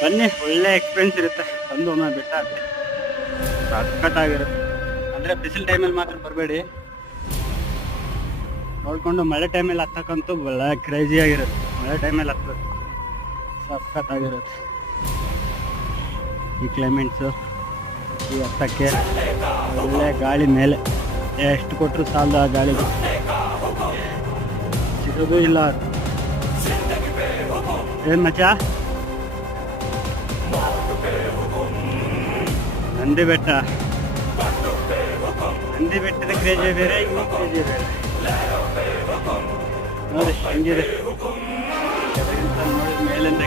ಬನ್ನಿ, ಒಳ್ಳೆ ಎಕ್ಸ್ಪೀರಿಯನ್ಸ್ ಇರುತ್ತೆ. ಬಂದು ಒಮ್ಮೆ ಬೆಟ್ಟ ಹತ್ತಿ ಸಖತ್ತಾಗಿರುತ್ತೆ. ಅಂದರೆ ಬಿಸಿಲು ಟೈಮಲ್ಲಿ ಮಾತ್ರ ಬರಬೇಡಿ. ನೋಡಿಕೊಂಡು ಮಳೆ ಟೈಮಲ್ಲಿ ಹತ್ತಕ್ಕಂತೂ ಒಳ್ಳೆ ಕ್ರೇಜಿಯಾಗಿರುತ್ತೆ. ಮಳೆ ಟೈಮಲ್ಲಿ ಹತ್ತಬೇಕು, ಸಖತ್ತಾಗಿರುತ್ತೆ. ಈ ಕ್ಲೈಮೇಟ್ಸು, ಈ ಹತ್ತಕ್ಕೆ ಒಳ್ಳೆ ಗಾಳಿ ಮೇಲೆ ಎಷ್ಟು ಕೊಟ್ಟರು ಸಾಲದು. ಆ ಗಾಳಿಗೆ ಸಿಗೋದು ಇಲ್ಲ. ಏನು ಮಚ್ಚ, ನಂದಿ ಬೆಟ್ಟ, ನಂದಿ ಬೆಟ್ಟದ ಕ್ರೇಜಿ ಬೇರೆ, ಈ ಕ್ರೇಜಿ ಬೇರೆ. ನೋಡಿ ಹೆಂಗಿದೆ, ನೋಡಿದ ಮೇಲಿಂದ